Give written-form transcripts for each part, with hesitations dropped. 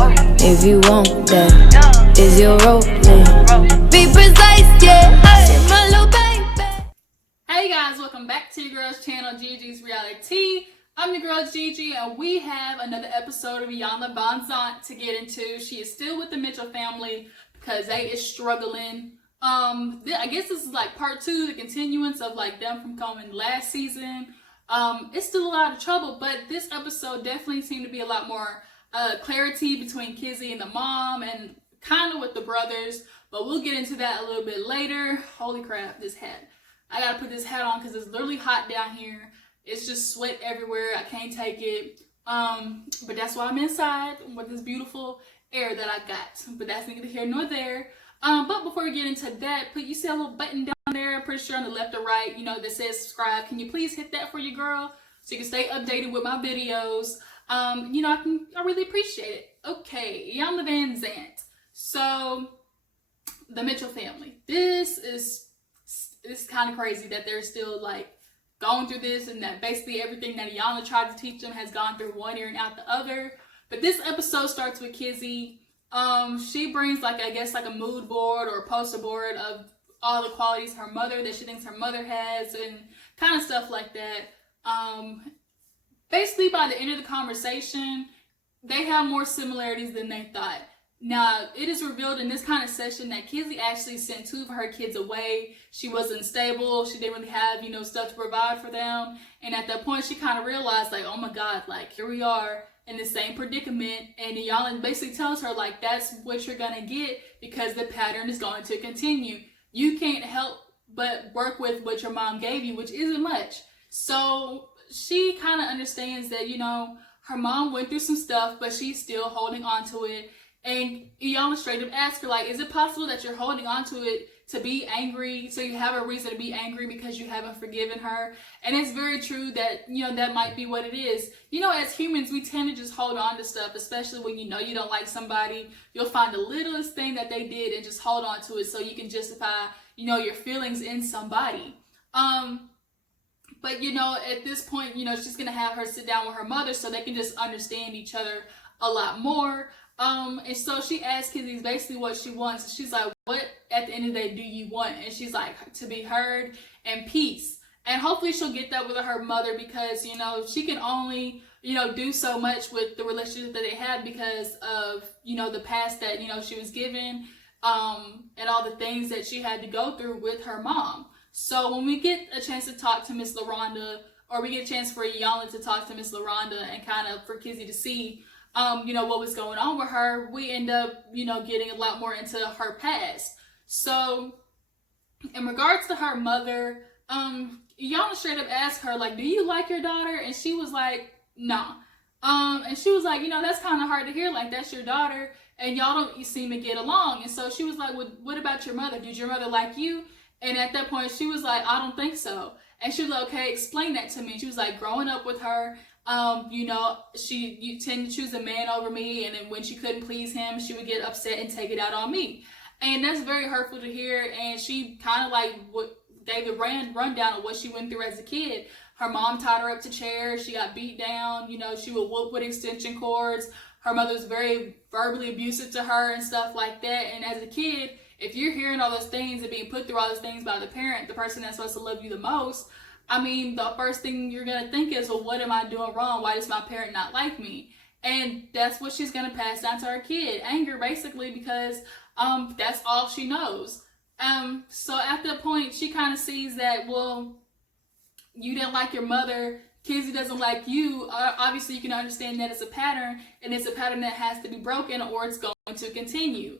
If you want that, is your role? Be precise, yeah. My little baby. Hey guys, welcome back to your girl's channel, Gigi's Reality. I'm your girl Gigi, and we have another episode of Iyanla Bonzant to get into. She is still with the Mitchell family because they is struggling. I guess this is like part 2, the continuance of like them from coming last season. It's still a lot of trouble, but this episode definitely seemed to be a lot more clarity between Kizzy and the mom, and kind of with the brothers. But we'll get into that a little bit later. Holy crap, this hat! I gotta put this hat on because it's literally hot down here. It's just sweat everywhere. I can't take it. But that's why I'm inside with this beautiful air that I got. But that's neither here nor there. But before we get into that, you see a little button down there, I'm pretty sure on the left or right, that says subscribe. Can you please hit that for your girl so you can stay updated with my videos? I really appreciate it. Okay, Iyanla Bonzant. So, the Mitchell family. This is kind of crazy that they're still like going through this, and that basically everything that Iyanla tried to teach them has gone through one ear and out the other. But this episode starts with Kizzy. She brings like a mood board or a poster board of all the qualities her mother that she thinks her mother has and kind of stuff like that. Basically by the end of the conversation, they have more similarities than they thought. Now, it is revealed in this kind of session that Kizzy actually sent 2 of her kids away. She wasn't stable. She didn't really have, stuff to provide for them. And at that point, she kind of realized, like, oh my God, like, here we are in the same predicament. And Iyanla basically tells her, like, that's what you're going to get because the pattern is going to continue. You can't help but work with what your mom gave you, which isn't much. So she kind of understands that, her mom went through some stuff, but she's still holding on to it. And Iyanla straight up asked her, like, is it possible that you're holding on to it to be angry, so you have a reason to be angry because you haven't forgiven her? And it's very true that, that might be what it is. As humans, we tend to just hold on to stuff, especially when you don't like somebody. You'll find the littlest thing that they did and just hold on to it so you can justify, your feelings in somebody. But, at this point, she's going to have her sit down with her mother so they can just understand each other a lot more. And so she asks Kizzy basically what she wants. She's like, what at the end of the day do you want? And she's like, to be heard and peace. And hopefully she'll get that with her mother because, she can only, do so much with the relationship that they had because of, the past that, she was given, and all the things that she had to go through with her mom. So when we get a chance to talk to Miss Leronda, or we get a chance for Iyanla to talk to Miss Leronda and kind of for Kizzy to see what was going on with her, we end up, getting a lot more into her past. So, in regards to her mother, Iyanla straight up asked her, like, do you like your daughter? And she was like, nah. And she was like, that's kind of hard to hear, like, that's your daughter, and y'all don't seem to get along. And so she was like, well, what about your mother? Did your mother like you? And at that point, she was like, I don't think so. And she was like, okay, explain that to me. And she was like, growing up with her, you tend to choose a man over me, and then when she couldn't please him, she would get upset and take it out on me. And that's very hurtful to hear. And she kind of like gave the rundown of what she went through as a kid. Her mom tied her up to chairs. She got beat down. She would whoop with extension cords. Her mother was very verbally abusive to her and stuff like that. And as a kid, if you're hearing all those things and being put through all those things by the parent, the person that's supposed to love you the most, I mean, the first thing you're going to think is, well, what am I doing wrong? Why does my parent not like me? And that's what she's going to pass down to her kid. Anger, basically, because that's all she knows. So at that point, she kind of sees that, well, you didn't like your mother. Kizzy doesn't like you. Obviously, you can understand that it's a pattern, and it's a pattern that has to be broken or it's going to continue.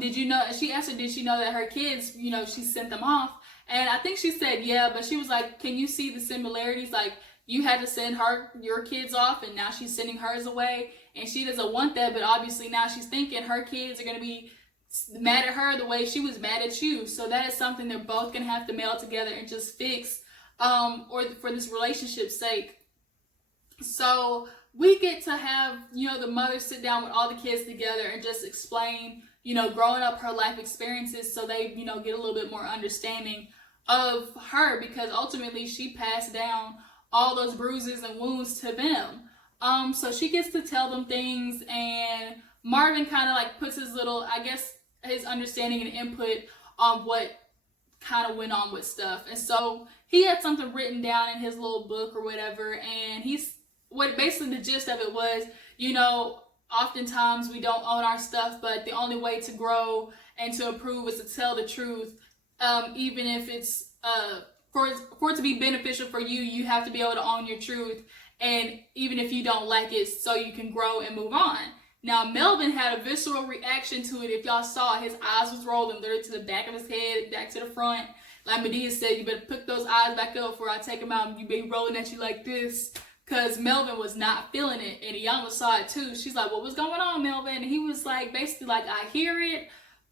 Did you know, she asked her, did she know that her kids, she sent them off? And I think she said, yeah, but she was like, can you see the similarities? Like, you had to send your kids off, and now she's sending hers away, and she doesn't want that, but obviously now she's thinking her kids are going to be mad at her the way she was mad at you. So that is something they're both going to have to meld together and just fix, or for this relationship's sake. So we get to have, the mother sit down with all the kids together and just explain, growing up, her life experiences, so they, get a little bit more understanding of her, because ultimately she passed down all those bruises and wounds to them. So she gets to tell them things, and Marvin kind of like puts his little, I guess, his understanding and input on what kind of went on with stuff. And so he had something written down in his little book or whatever, and what basically the gist of it was, oftentimes we don't own our stuff, but the only way to grow and to improve is to tell the truth, even if it's for it to be beneficial for you, you have to be able to own your truth, and even if you don't like it, so you can grow and move on. Now, Melvin had a visceral reaction to it. If y'all saw, his eyes was rolling literally to the back of his head, back to the front. Like Medea said, you better put those eyes back up before I take them out and you be rolling at you like this. Because Melvin was not feeling it. And Iyanla saw it too. She's like, what was going on, Melvin? And he was like, basically like, I hear it,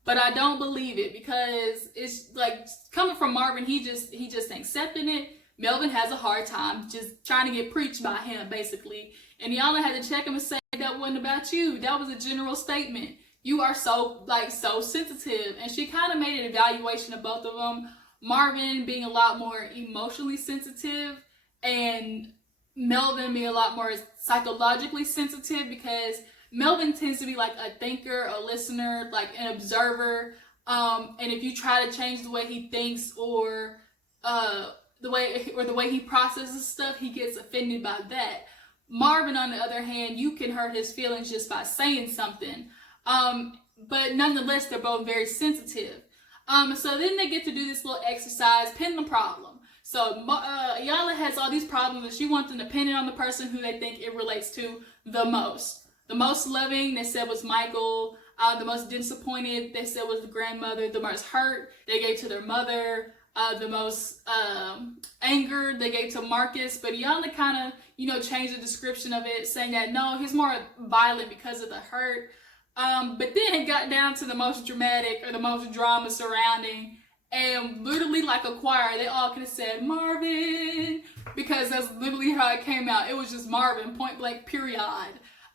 but I don't believe it. Because it's like, coming from Marvin, he just ain't accepting it. Melvin has a hard time just trying to get preached by him, basically. And Iyanla had to check him and say, that wasn't about you. That was a general statement. You are so sensitive. And she kind of made an evaluation of both of them. Marvin being a lot more emotionally sensitive, and Melvin being a lot more psychologically sensitive, because Melvin tends to be like a thinker, a listener, like an observer. And if you try to change the way he thinks or the way he processes stuff, he gets offended by that. Marvin, on the other hand, you can hurt his feelings just by saying something. But nonetheless, they're both very sensitive. So then they get to do this little exercise, pin the problem. So Iyanla has all these problems, and she wants them to pin it on the person who they think it relates to the most. The most loving, they said, was Michael. The most disappointed, they said, was the grandmother. The most hurt, they gave to their mother. The most angered, they gave to Marcus. But Iyanla kind of, changed the description of it, saying that, no, he's more violent because of the hurt. But then it got down to the most dramatic, or the most drama surrounding, and literally like a choir, they all could have said Marvin, because that's literally how it came out. It was just Marvin, point blank, period.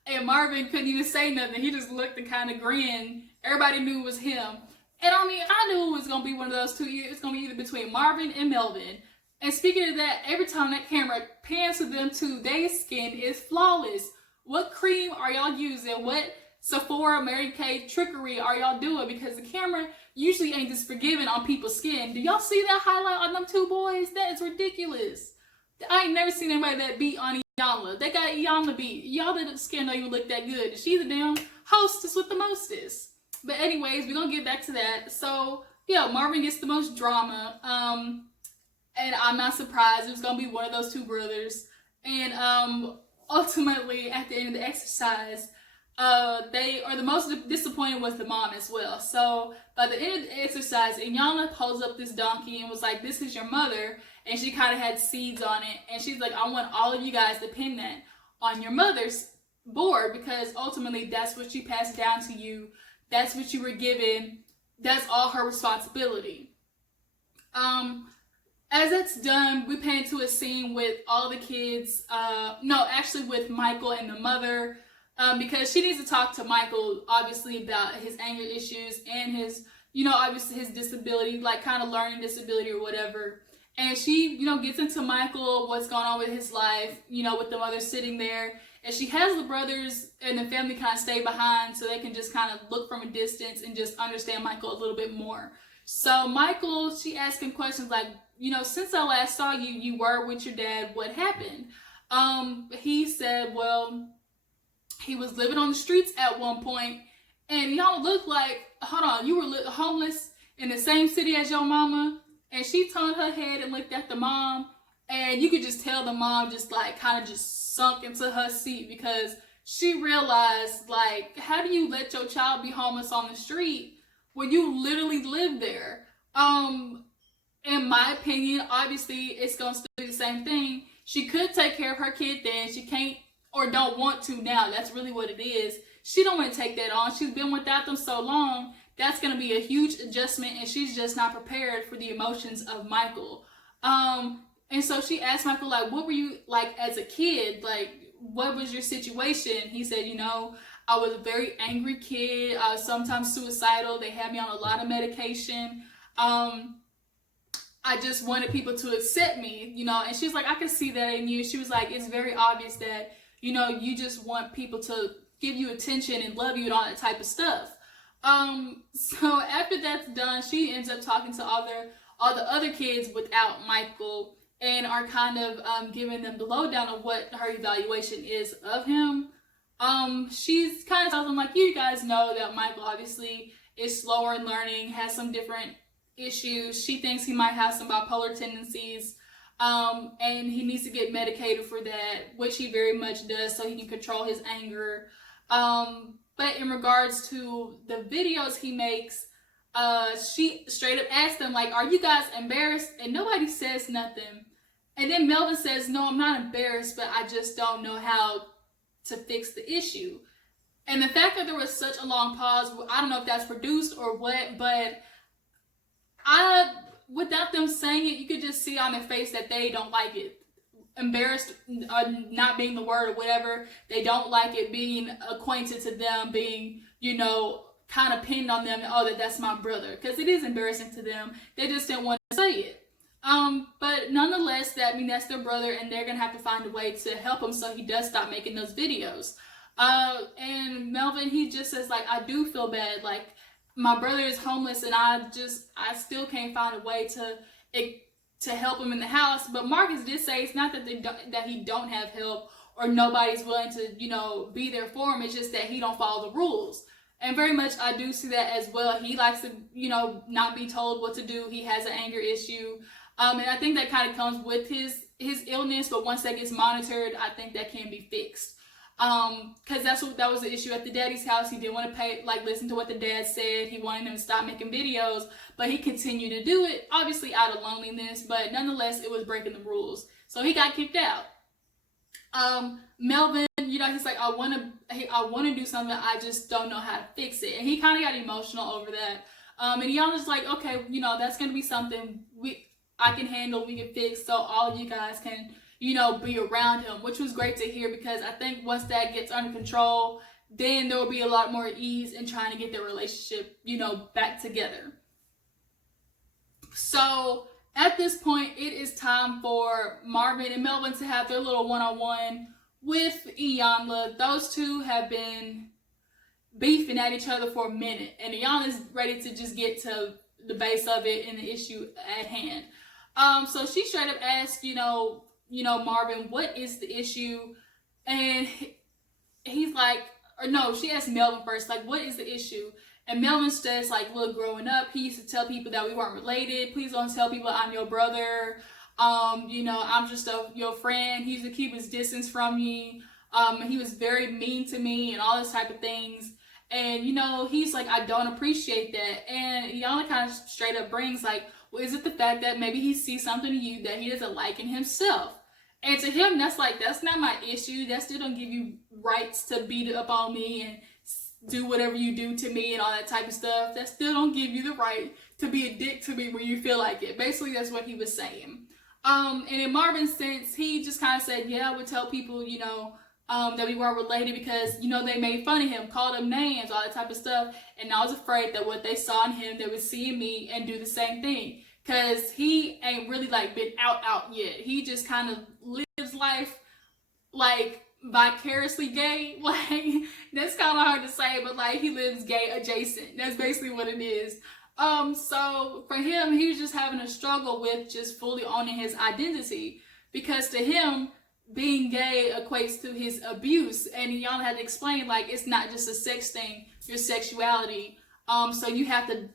And Marvin couldn't even say nothing. He just looked and kind of grinned. Everybody knew it was him. And I knew it was going to be one of those two. It's going to be either between Marvin and Melvin. And speaking of that, every time that camera pans to them two, their skin is flawless. What cream are y'all using? What Sephora, Mary Kay trickery are y'all doing? Because the camera usually ain't this forgiving on people's skin. Do y'all see that highlight on them two boys? That is ridiculous. I ain't never seen anybody that beat on Iyanla. They got Iyanla beat. Y'all didn't skin don't even look that good. She's the damn hostess with the mostest. But anyways, we're gonna get back to that. So yeah, Marvin gets the most drama. And I'm not surprised. It was gonna be one of those two brothers. And ultimately, at the end of the exercise, the most disappointed was the mom as well. So by the end of the exercise, Iyanla pulls up this donkey and was like, "This is your mother," and she kind of had seeds on it. And she's like, "I want all of you guys to pin that on your mother's board, because ultimately that's what she passed down to you. That's what you were given. That's all her responsibility." As that's done, we pan to a scene with all the kids. With Michael and the mother, because she needs to talk to Michael, obviously, about his anger issues and his, obviously his disability, like kind of learning disability or whatever. And she, gets into Michael, what's going on with his life, with the mother sitting there. And she has the brothers and the family kind of stay behind so they can just kind of look from a distance and just understand Michael a little bit more. So Michael, she asked him questions like, since I last saw you, you were with your dad. What happened? He said, well, he was living on the streets at one point, and y'all look like, hold on, you were homeless in the same city as your mama? And she turned her head and looked at the mom, and you could just tell the mom just like kind of just sunk into her seat, because she realized, like, how do you let your child be homeless on the street when you literally live there? In my opinion, obviously it's gonna still be the same thing. She could take care of her kid then. She can't or don't want to now. That's really what it is. She don't want to take that on. She's been without them so long. That's gonna be a huge adjustment, and she's just not prepared for the emotions of Michael. And so she asked Michael, like, what were you like as a kid? Like, what was your situation? He said, I was a very angry kid. I was sometimes suicidal. They had me on a lot of medication. I just wanted people to accept me, and she's like, I can see that in you. She was like, it's very obvious that, you just want people to give you attention and love you and all that type of stuff. So after that's done, she ends up talking to all the other kids without Michael, and are kind of giving them the lowdown of what her evaluation is of him. She's kind of tells them, like, you guys know that Michael obviously is slower in learning, has some different issues. She thinks he might have some bipolar tendencies, and he needs to get medicated for that, which he very much does, so he can control his anger. But in regards to the videos he makes, she straight up asked them, like, are you guys embarrassed? And nobody says nothing. And then Melvin says, no, I'm not embarrassed, but I just don't know how to fix the issue. And the fact that there was such a long pause, I don't know if that's produced or what, but without them saying it, you could just see on their face that they don't like it. Embarrassed, not being the word or whatever. They don't like it being acquainted to them, being, kind of pinned on them, that's my brother. Because it is embarrassing to them. They just didn't want to say it. But nonetheless, that's their brother, and they're gonna have to find a way to help him so he does stop making those videos. And Melvin, he just says, like, I do feel bad, like, my brother is homeless, and I still can't find a way to help him in the house. But Marcus did say it's not that he don't have help or nobody's willing to, be there for him. It's just that he don't follow the rules. And very much I do see that as well. He likes to, not be told what to do. He has an anger issue. And I think that kind of comes with his illness, but once that gets monitored, I think that can be fixed. Because that was the issue at the daddy's house. He didn't want to listen to what the dad said. He wanted him to stop making videos, but he continued to do it, obviously out of loneliness, but nonetheless, it was breaking the rules. So he got kicked out. Melvin, he's like, I want to do something, I just don't know how to fix it. And he kind of got emotional over that. And Iyanla's like, okay, that's going to be something I can handle, we can fix, so all of you guys can, be around him, which was great to hear, because I think once that gets under control, then there will be a lot more ease in trying to get their relationship, back together. So at this point, it is time for Marvin and Melvin to have their little one-on-one with Iyanla. Those two have been beefing at each other for a minute, and Iyanla's ready to just get to the base of it and the issue at hand. So she straight up asked, Marvin, what is the issue? And he's like, or no, she asked Melvin first, like, what is the issue? And Melvin says, like, look, growing up, he used to tell people that we weren't related. Please don't tell people I'm your brother. I'm just your friend. He used to keep his distance from me. He was very mean to me and all this type of things. And, he's like, I don't appreciate that. And Iyanla kind of straight up brings, like, well, is it the fact that maybe he sees something in you that he doesn't like in himself? And to him, that's not my issue. That still don't give you rights to beat up on me and do whatever you do to me and all that type of stuff. That still don't give you the right to be a dick to me when you feel like it. Basically, that's what he was saying. And in Marvin's sense, he just kind of said, yeah, I would tell people, that we weren't related because, they made fun of him, called him names, all that type of stuff. And I was afraid that what they saw in him, they would see in me and do the same thing. Because he ain't really, been out yet. He just kind of lives life, vicariously gay. That's kind of hard to say, but, he lives gay adjacent. That's basically what it is. So for him, he was just having a struggle with just fully owning his identity. Because to him, being gay equates to his abuse, and Iyanla had to explain, it's not just a sex thing, your sexuality. So you have to,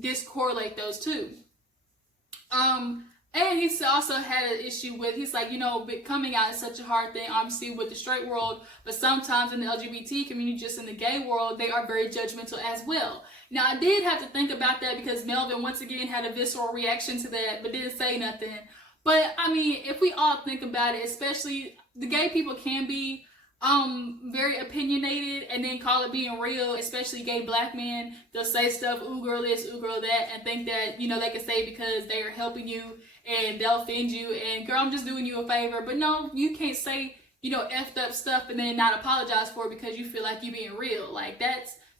discorrelate those two. And he also had an issue with, he's like, coming out is such a hard thing, obviously, with the straight world, but sometimes in the LGBT community, just in the gay world, they are very judgmental as well. Now, I did have to think about that because Melvin, once again, had a visceral reaction to that, but didn't say nothing. But, if we all think about it, especially the gay people can be very opinionated and then call it being real, especially gay black men. They'll say stuff, ooh girl this, ooh girl that, and think that, they can say because they are helping you and they'll offend you and girl, I'm just doing you a favor. But no, you can't say, effed up stuff and then not apologize for it because you feel like you're being real.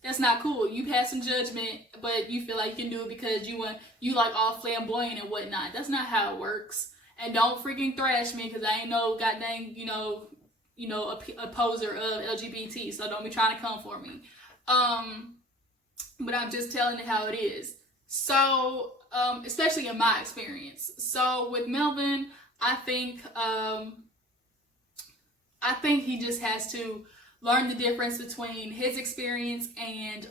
That's not cool. You've had some judgment, but you feel like you can do it because you all flamboyant and whatnot. That's not how it works. And don't freaking thrash me because I ain't no goddamn, you know, opposer of LGBT, so don't be trying to come for me. But I'm just telling it how it is. So, especially in my experience. So with Melvin, I think he just has to learn the difference between his experience and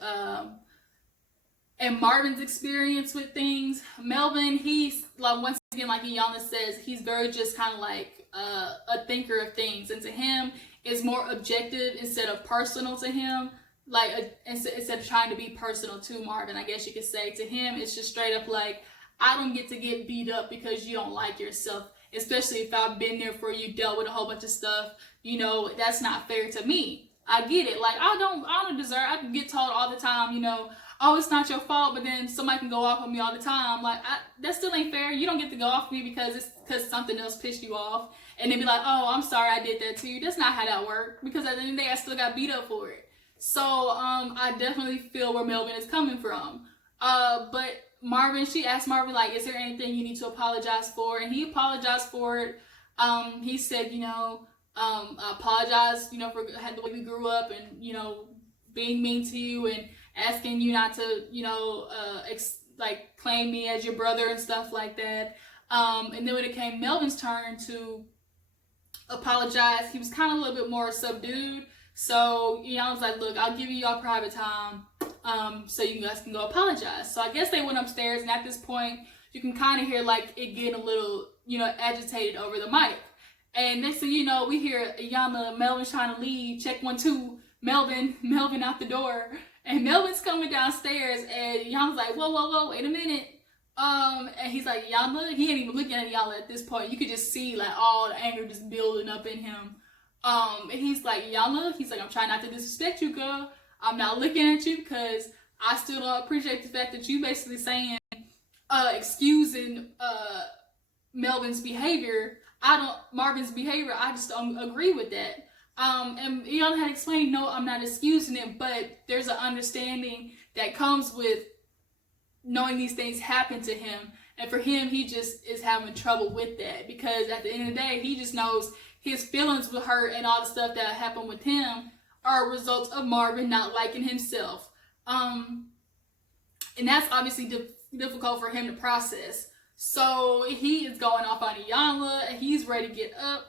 Marvin's experience with things. Melvin, he's like, once again, like Iyanla says, he's very just kind of like a thinker of things, and to him, it's more objective instead of personal to him. Like instead of trying to be personal to Marvin, I guess you could say, to him, it's just straight up like, I don't get to get beat up because you don't like yourself, especially if I've been there for you, dealt with a whole bunch of stuff. You know, that's not fair to me. I get it. Like, I don't deserve, I get told all the time, you know, oh, it's not your fault, but then somebody can go off on me all the time. Like, that still ain't fair. You don't get to go off me because something else pissed you off, and then be like, oh, I'm sorry I did that to you. That's not how that works, because at the end of the day, I still got beat up for it. So, I definitely feel where Melvin is coming from. But Marvin, she asked Marvin, like, is there anything you need to apologize for? And he apologized for it. He said, you know, I apologize, you know, for the way we grew up and, you know, being mean to you and asking you not to, you know, like claim me as your brother and stuff like that. And then when it came Melvin's turn to apologize, he was kind of a little bit more subdued. So, you know, I was like, look, I'll give you your private time, so you guys can go apologize. So I guess they went upstairs, and at this point, you can kind of hear like it getting a little, you know, agitated over the mic. And next thing you know, we hear Iyanla, Melvin trying to leave, check 1, 2, Melvin out the door. And Melvin's coming downstairs, and Iyanla's like, whoa, wait a minute. And he's like, Iyanla, he ain't even looking at Iyanla at this point. You could just see like all the anger just building up in him. And he's like, Iyanla, he's like, I'm trying not to disrespect you, girl. I'm not looking at you because I still don't appreciate the fact that you basically saying, excusing, Marvin's behavior. I just don't agree with that. And Iyanla had explained, no, I'm not excusing it, but there's an understanding that comes with knowing these things happen to him. And for him, he just is having trouble with that, because at the end of the day, he just knows his feelings with her and all the stuff that happened with him are results of Marvin not liking himself. And that's obviously difficult for him to process. So he is going off on Iyanla, and he's ready to get up.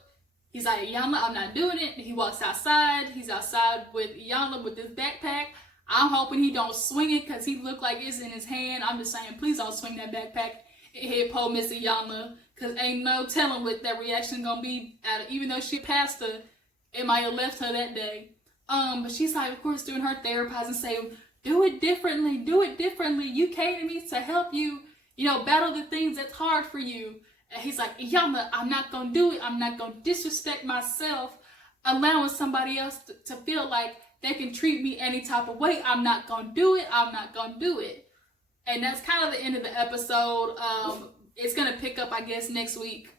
He's like, Iyanla, I'm not doing it. He walks outside. He's outside with Iyanla with this backpack. I'm hoping he don't swing it because he looked like it's in his hand. I'm just saying, please don't swing that backpack and hit poor Miss Iyanla, because ain't no telling what that reaction gonna be. Even though she passed her, it might have left her that day. But she's like, of course, doing her therapizing, saying, do it differently. You came to me to help you, you know, battle the things that's hard for you. And he's like, Iyanla, I'm not gonna do it. I'm not gonna disrespect myself, allowing somebody else to feel like they can treat me any type of way. I'm not gonna do it. And that's kind of the end of the episode. It's gonna pick up, I guess, next week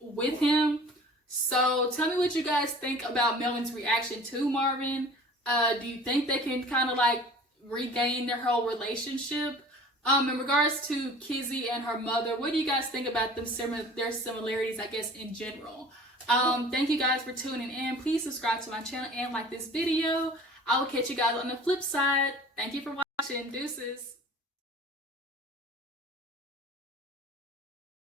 with him. So tell me what you guys think about Melvin's reaction to Marvin. Do you think they can kind of like regain their whole relationship? In regards to Kizzy and her mother, what do you guys think about their similarities, I guess, in general? Thank you guys for tuning in. Please subscribe to my channel and like this video. I will catch you guys on the flip side. Thank you for watching. Deuces.